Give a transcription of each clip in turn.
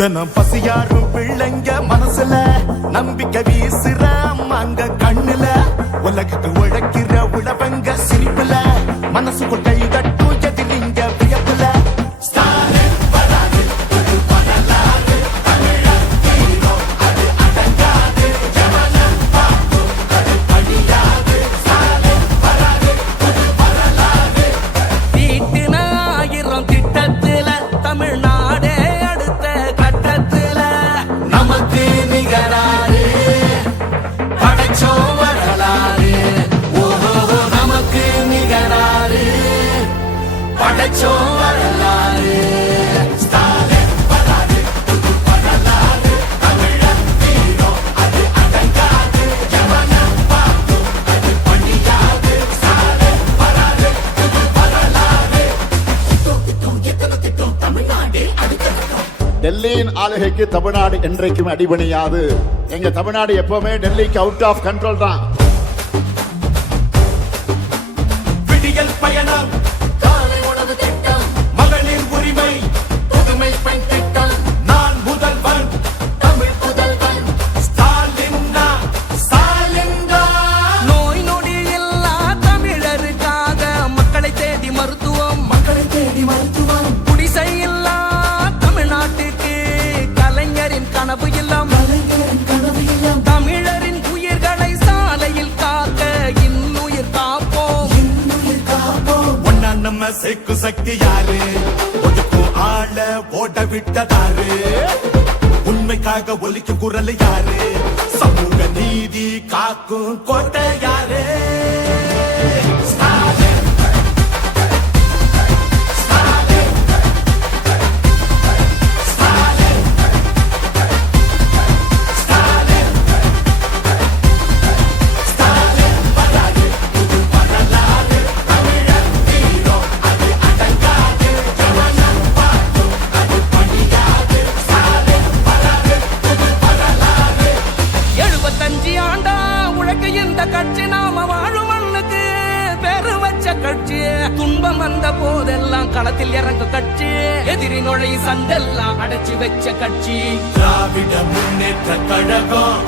தினம் பசியாரும் பிள்ளைங்க மனசுல நம்பிக்கை வீசுற அம்மாங்க கண்ணுல உலகுக்கு உழைக்கிற உழவங்க சிரிப்புல மனசுக்குள் கை தட்டும் எதிரிங்க வியப்புல டெல்லியின் ஆளுகைக்கு தமிழ்நாடு என்றைக்கும் அடிபணியாது. எங்க தமிழ்நாடு எப்பவுமே டெல்லிக்கு அவுட் ஆஃப் கண்ட்ரோல் தான். விடியல் பயணம், காலை உணவு திட்டம், மகளிர் உரிமை, புதுமை பெண் திட்டம், நான் முதல்வன், தமிழ் புதல்வன், ஸ்டாலின்னா, ஸ்டாலின்னா. நோய் நொடி இல்லா தமிழருக்காக மக்களை தேடி மருத்துவம், மக்களை தேடி மருத்துவம், குடிசை இல்லா தமிழ்நாட்டுக்கு கலைஞரின் கனவு இல்லம், கலைஞரின் கனவு இல்லம், தமிழரின் உயிர்களை சாலையில் காக்க இன்னுயிர் காப்போம், இன்னுயிர் காப்போம். ஒன்னா நம்ம சேக்கு சக்தி யாரு, ஒதுக்கும் ஆள ஓட விட்டதாரு, உண்மைக்காக ஒலிக்கும் குரல் யாரு, சமூக நீதி காக்கும் கோட்டை யாரு. கட்சி நாம வாழும் மண்ணுக்கு பெரு வச்ச கட்சி, துன்பம் வந்த போதெல்லாம் களத்தில் இறங்கும் கட்சி, எதிரி நுழை சண்டெல்லாம் அடைச்சி வச்ச கட்சி. திராவிட முன்னேற்ற கழகம்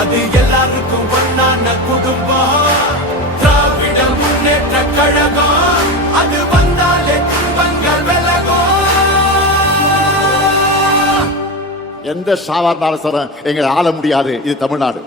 அது எல்லாருக்கும் ஒன்னான குடும்பம். திராவிட முன்னேற்ற கழகம் அது வந்தாலே துன்பங்கள் விலகும். எந்த சாவார்ந்தாலும் எங்களை ஆள முடியாது. இது தமிழ்நாடு.